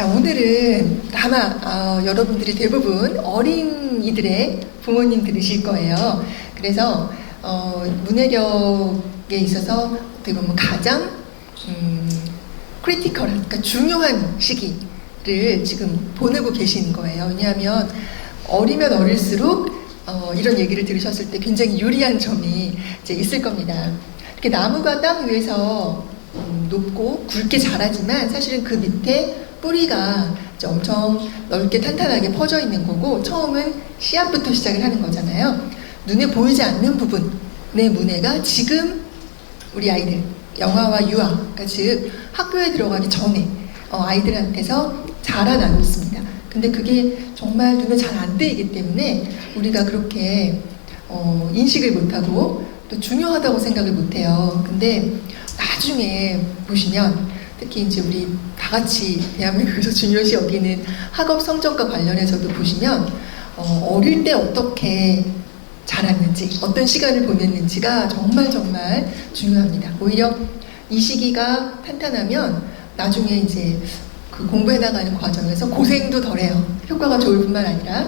자, 오늘은 아마 여러분들이 대부분 어린이들의 부모님들이실 거예요. 그래서 문해력에 있어서 어떻게 보면 가장 크리티컬한, 그러니까 중요한 시기를 지금 보내고 계신 거예요. 왜냐하면 어리면 어릴수록 이런 얘기를 들으셨을 때 굉장히 유리한 점이 이제 있을 겁니다. 이렇게 나무가 땅 위에서 높고 굵게 자라지만 사실은 그 밑에 뿌리가 이제 엄청 넓게 탄탄하게 퍼져 있는 거고, 처음은 씨앗부터 시작을 하는 거잖아요. 눈에 보이지 않는 부분의 문해가 지금 우리 아이들, 영아와 유아, 그러니까 즉 학교에 들어가기 전에 아이들한테서 자라나고 있습니다. 근데 그게 정말 눈에 잘 안 띄기 때문에 우리가 그렇게 인식을 못하고 또 중요하다고 생각을 못해요. 근데 나중에 보시면, 특히 이제 우리 다 같이 대한민국에서 중요시 여기는 학업 성적과 관련해서도 보시면 어릴 때 어떻게 자랐는지, 어떤 시간을 보냈는지가 정말 중요합니다. 오히려 이 시기가 탄탄하면 나중에 이제 그 공부해 나가는 과정에서 고생도 덜해요. 효과가 좋을 뿐만 아니라.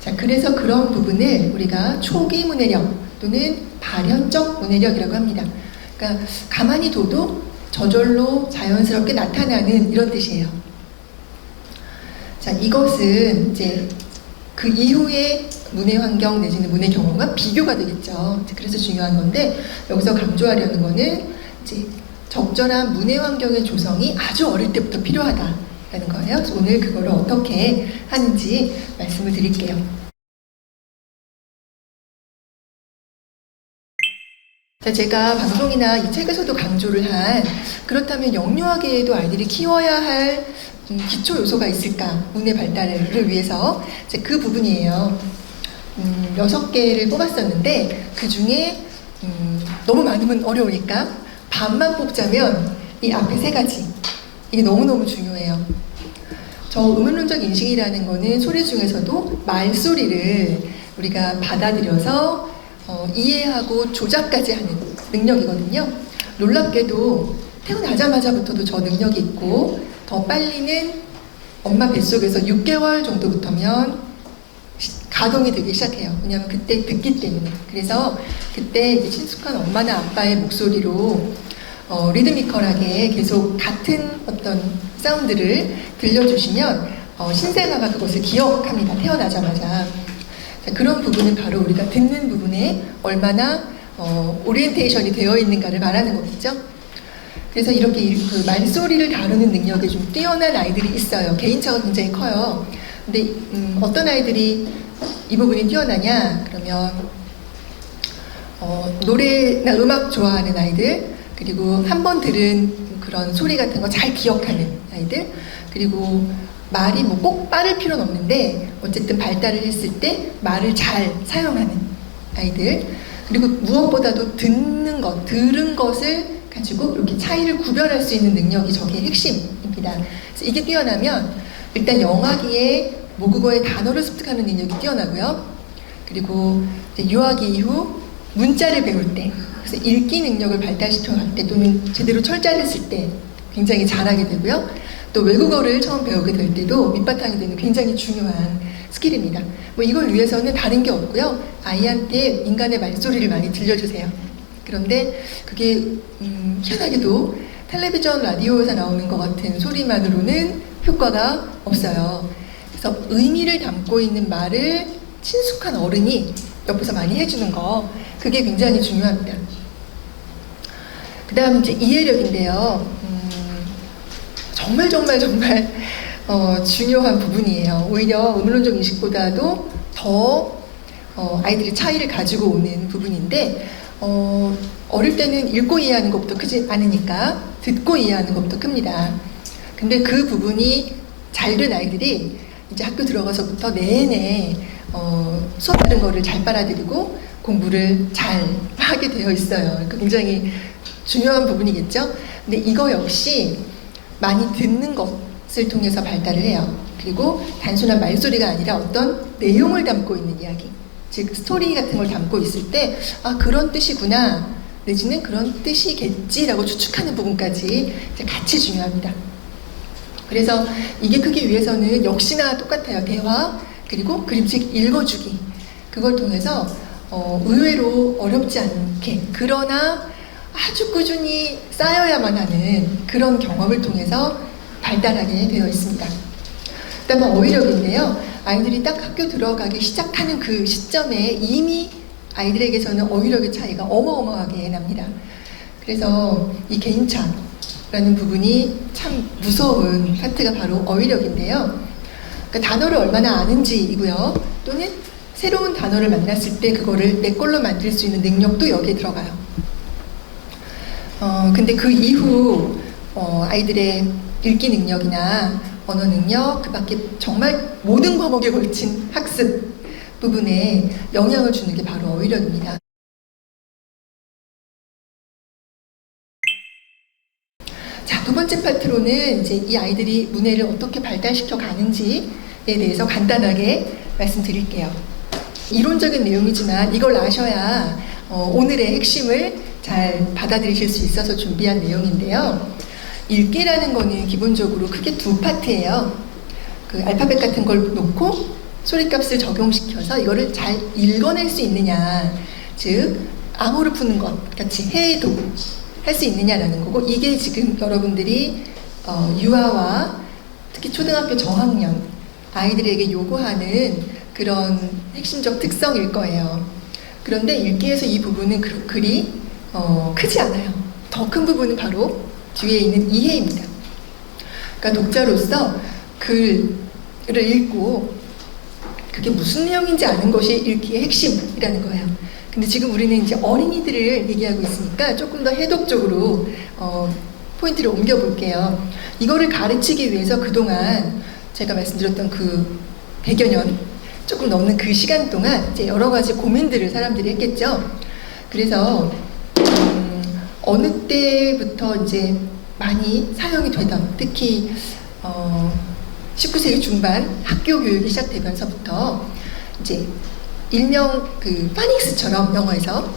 자, 그래서 그런 부분을 우리가 초기 문해력 또는 발현적 문해력이라고 합니다. 그러니까 가만히 둬도 저절로 자연스럽게 나타나는 이런 뜻이에요. 자, 이것은 이제 그 이후의 문해 환경 내지는 문해 경험과 비교가 되겠죠. 그래서 중요한 건데, 여기서 강조하려는 거는 이제 적절한 문해 환경의 조성이 아주 어릴 때부터 필요하다라는 거예요. 그래서 오늘 그거를 어떻게 하는지 말씀을 드릴게요. 자, 제가 방송이나 이 책에서도 강조를 한, 그렇다면 영유아기에도 아이들이 키워야 할 기초 요소가 있을까? 문해 발달을 위해서. 그 부분이에요. 6개를 뽑았었는데 그 중에 너무 많으면 어려우니까 반만 뽑자면 이 앞에 3가지, 이게 너무너무 중요해요. 저 음운론적 인식이라는 거는 소리 중에서도 말소리를 우리가 받아들여서 이해하고 조작까지 하는 능력이거든요. 놀랍게도 태어나자마자부터도 저 능력이 있고, 더 빨리는 엄마 뱃속에서 6개월 정도부터면 가동이 되기 시작해요. 왜냐하면 그때 듣기 때문에. 그래서 그때 이제 친숙한 엄마나 아빠의 목소리로 리드미컬하게 계속 같은 어떤 사운드를 들려주시면 신생아가 그것을 기억합니다. 태어나자마자. 자, 그런 부분은 바로 우리가 듣는 부분에 얼마나 오리엔테이션이 되어 있는가를 말하는 거겠죠. 그래서 이렇게 그 말소리를 다루는 능력에 좀 뛰어난 아이들이 있어요. 개인차가 굉장히 커요. 근데 어떤 아이들이 이 부분이 뛰어나냐? 그러면 노래나 음악 좋아하는 아이들, 그리고 한번 들은 그런 소리 같은 거 잘 기억하는 아이들, 그리고 말이 뭐 꼭 빠를 필요는 없는데 어쨌든 발달을 했을 때 말을 잘 사용하는 아이들, 그리고 무엇보다도 듣는 것, 들은 것을 가지고 이렇게 차이를 구별할 수 있는 능력이 저기의 핵심입니다. 그래서 이게 뛰어나면 일단 영아기에 모국어의 단어를 습득하는 능력이 뛰어나고요. 그리고 유아기 이후 문자를 배울 때, 그래서 읽기 능력을 발달시켜 갈 때 또는 제대로 철자를 쓸 때 굉장히 잘하게 되고요. 또 외국어를 처음 배우게 될 때도 밑바탕이 되는 굉장히 중요한 스킬입니다. 뭐 이걸 위해서는 다른 게 없고요. 아이한테 인간의 말소리를 많이 들려주세요. 그런데 그게 희한하게도 텔레비전, 라디오에서 나오는 것 같은 소리만으로는 효과가 없어요. 그래서 의미를 담고 있는 말을 친숙한 어른이 옆에서 많이 해주는 거, 그게 굉장히 중요합니다. 그 다음 이제 이해력인데요. 정말 중요한 부분이에요. 오히려 음론적 인식보다도 더 아이들이 차이를 가지고 오는 부분인데, 어릴 때는 읽고 이해하는 것부터 크지 않으니까 듣고 이해하는 것부터 큽니다. 근데 그 부분이 잘 된 아이들이 이제 학교 들어가서부터 내내 수업하는 거를 잘 빨아들이고 공부를 잘 하게 되어 있어요. 그러니까 굉장히 중요한 부분이겠죠. 근데 이거 역시 많이 듣는 것을 통해서 발달을 해요. 그리고 단순한 말소리가 아니라 어떤 내용을 담고 있는 이야기, 즉 스토리 같은 걸 담고 있을 때, 아, 그런 뜻이구나, 내지는 그런 뜻이겠지라고 추측하는 부분까지 같이 중요합니다. 그래서 이게 크기 위해서는 역시나 똑같아요. 대화, 그리고 그림책 읽어주기. 그걸 통해서 의외로 어렵지 않게, 그러나 아주 꾸준히 쌓여야만 하는 그런 경험을 통해서 발달하게 되어 있습니다. 그다음에 어휘력인데요. 아이들이 딱 학교 들어가기 시작하는 그 시점에 이미 아이들에게서는 어휘력의 차이가 어마어마하게 납니다. 그래서 이 개인차라는 부분이 참 무서운 파트가 바로 어휘력인데요. 그러니까 단어를 얼마나 아는지이고요. 또는 새로운 단어를 만났을 때 그거를 내 걸로 만들 수 있는 능력도 여기에 들어가요. 근데 그 이후 아이들의 읽기 능력이나 언어 능력, 그 밖에 정말 모든 과목에 걸친 학습 부분에 영향을 주는 게 바로 어휘력입니다. 자, 두 번째 파트로는 이제 이 아이들이 문해를 어떻게 발달시켜 가는지에 대해서 간단하게 말씀드릴게요. 이론적인 내용이지만 이걸 아셔야 오늘의 핵심을 잘 받아들이실 수 있어서 준비한 내용인데요. 읽기라는 거는 기본적으로 크게 두 파트예요. 그 알파벳 같은 걸 놓고 소리값을 적용시켜서 이거를 잘 읽어낼 수 있느냐, 즉 암호를 푸는 것 같이 해도 할 수 있느냐라는 거고, 이게 지금 여러분들이 유아와 특히 초등학교 저학년 아이들에게 요구하는 그런 핵심적 특성일 거예요. 그런데 읽기에서 이 부분은 그리 크지 않아요. 더 큰 부분은 바로 뒤에 있는 이해입니다. 그러니까 독자로서 글을 읽고 그게 무슨 내용인지 아는 것이 읽기의 핵심이라는 거예요. 근데 지금 우리는 이제 어린이들을 얘기하고 있으니까 조금 더 해독적으로 포인트를 옮겨볼게요. 이거를 가르치기 위해서 그동안 제가 말씀드렸던 그 100여 년 조금 넘는 그 시간 동안 이제 여러 가지 고민들을 사람들이 했겠죠. 그래서 어느 때부터 이제 많이 사용이 되던, 특히 19세기 중반 학교 교육이 시작되면서부터 이제 일명 그 파닉스처럼 영어에서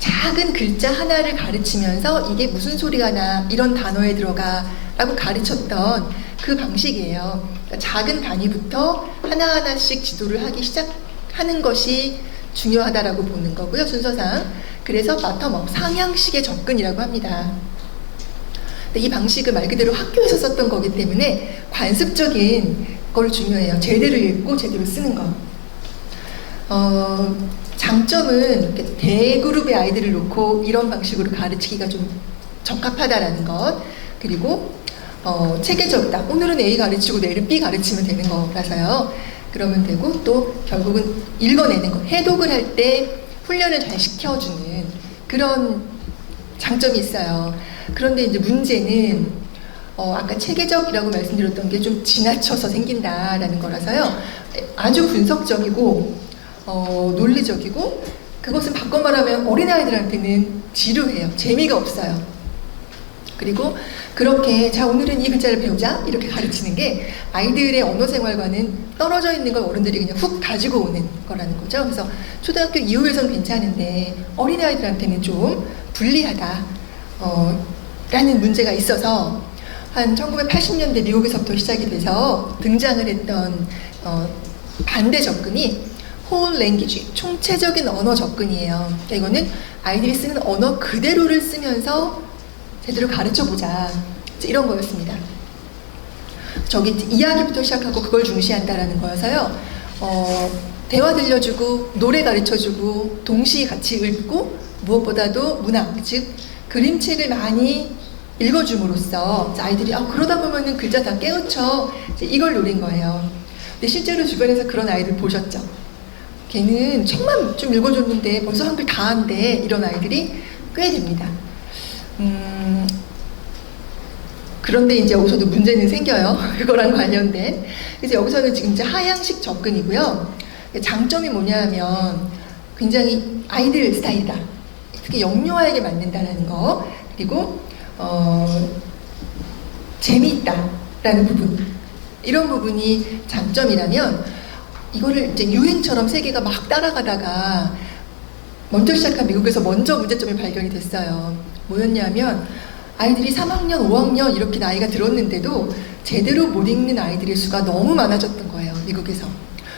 작은 글자 하나를 가르치면서 이게 무슨 소리가 나, 이런 단어에 들어가 라고 가르쳤던 그 방식이에요. 그러니까 작은 단위부터 하나하나씩 지도를 하기 시작하는 것이 중요하다라고 보는 거고요, 순서상. 그래서 바텀업, 상향식의 접근이라고 합니다. 근데 이 방식은 말 그대로 학교에서 썼던 거기 때문에 관습적인 걸 중요해요. 제대로 읽고 제대로 쓰는 거. 장점은 대그룹의 아이들을 놓고 이런 방식으로 가르치기가 좀 적합하다라는 것, 그리고 체계적이다. 오늘은 A 가르치고 내일은 B 가르치면 되는 거라서요. 그러면 되고, 또 결국은 읽어내는 거, 해독을 할 때 훈련을 잘 시켜주는 그런 장점이 있어요. 그런데 이제 문제는 아까 체계적이라고 말씀드렸던 게 좀 지나쳐서 생긴다라는 거라서요. 아주 분석적이고 논리적이고, 그것은 바꿔 말하면 어린아이들한테는 지루해요. 재미가 없어요. 그리고 그렇게 자 오늘은 이 글자를 배우자 이렇게 가르치는 게 아이들의 언어 생활과는 떨어져 있는 걸 어른들이 그냥 훅 가지고 오는 거라는 거죠. 그래서 초등학교 이후에선 괜찮은데 어린아이들한테는 좀 불리하다 라는 문제가 있어서 한 1980년대 미국에서부터 시작이 돼서 등장을 했던 반대 접근이 whole language, 총체적인 언어 접근이에요. 그러니까 이거는 아이들이 쓰는 언어 그대로를 쓰면서 제대로 가르쳐보자, 이런 거였습니다. 저기 이야기부터 시작하고 그걸 중시한다라는 거여서요. 대화 들려주고 노래 가르쳐주고 동시에 같이 읽고, 무엇보다도 문학, 즉 그림책을 많이 읽어줌으로써 아이들이 그러다 보면은 글자 다 깨우쳐, 이걸 노린 거예요. 근데 실제로 주변에서 그런 아이들 보셨죠? 걔는 책만 좀 읽어줬는데 벌써 한글 다 한대, 이런 아이들이 꽤 됩니다. 그런데 이제 여기서도 문제는 생겨요. 그거랑 관련된. 그래서 여기서는 지금 이제 하향식 접근이고요. 장점이 뭐냐면 굉장히 아이들 스타일이다. 특히 영유아에게 맞는다라는 거. 그리고 재미있다라는 부분. 이런 부분이 장점이라면, 이거를 이제 유행처럼 세계가 막 따라가다가 먼저 시작한 미국에서 먼저 문제점이 발견이 됐어요. 뭐였냐면 아이들이 3학년, 5학년 이렇게 나이가 들었는데도 제대로 못 읽는 아이들의 수가 너무 많아졌던 거예요, 미국에서.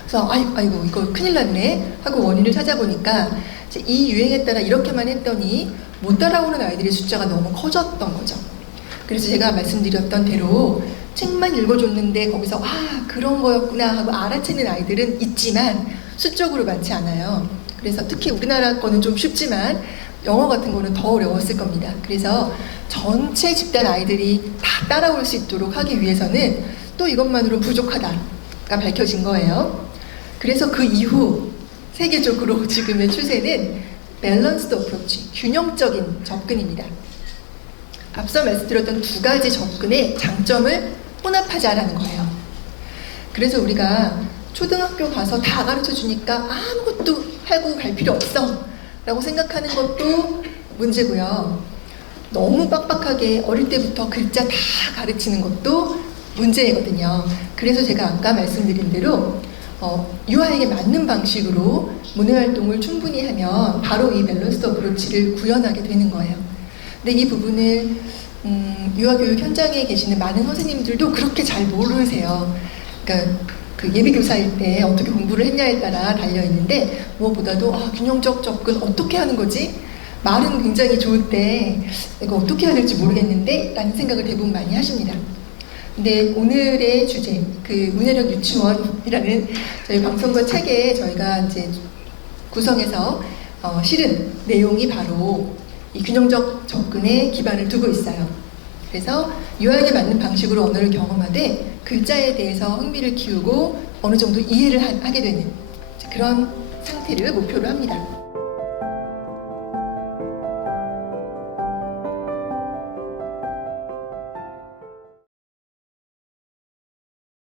그래서 아이고 이거 큰일 났네 하고 원인을 찾아보니까 이 유행에 따라 이렇게만 했더니 못 따라오는 아이들의 숫자가 너무 커졌던 거죠. 그래서 제가 말씀드렸던 대로 책만 읽어줬는데 거기서 그런 거였구나 하고 알아채는 아이들은 있지만 수적으로 많지 않아요. 그래서 특히 우리나라 거는 좀 쉽지만 영어 같은 거는 더 어려웠을 겁니다. 그래서 전체 집단 아이들이 다 따라올 수 있도록 하기 위해서는 또 이것만으로 부족하다가 밝혀진 거예요. 그래서 그 이후 세계적으로 지금의 추세는 밸런스드 어프로치, 균형적인 접근입니다. 앞서 말씀드렸던 두 가지 접근의 장점을 혼합하자라는 거예요. 그래서 우리가 초등학교 가서 다 가르쳐 주니까 아무것도 하고 갈 필요 없어 라고 생각하는 것도 문제고요. 너무 빡빡하게 어릴 때부터 글자 다 가르치는 것도 문제거든요. 그래서 제가 아까 말씀드린 대로 유아에게 맞는 방식으로 문해활동을 충분히 하면 바로 이 밸런스드 어프로치를 구현하게 되는 거예요. 근데 이 부분을 유아교육 현장에 계시는 많은 선생님들도 그렇게 잘 모르세요. 그러니까 그 예비교사일 때 어떻게 공부를 했냐에 따라 달려있는데 무엇보다도 균형적 접근 어떻게 하는 거지? 말은 굉장히 좋은데 이거 어떻게 해야 될지 모르겠는데 라는 생각을 대부분 많이 하십니다. 근데 오늘의 주제, 그 문해력 유치원이라는 저희 방송과 책에 저희가 이제 구성해서 실은 내용이 바로 이 균형적 접근에 기반을 두고 있어요. 그래서 유아에게 맞는 방식으로 언어를 경험하되 글자에 대해서 흥미를 키우고 어느 정도 이해를 하게 되는 그런 상태를 목표로 합니다.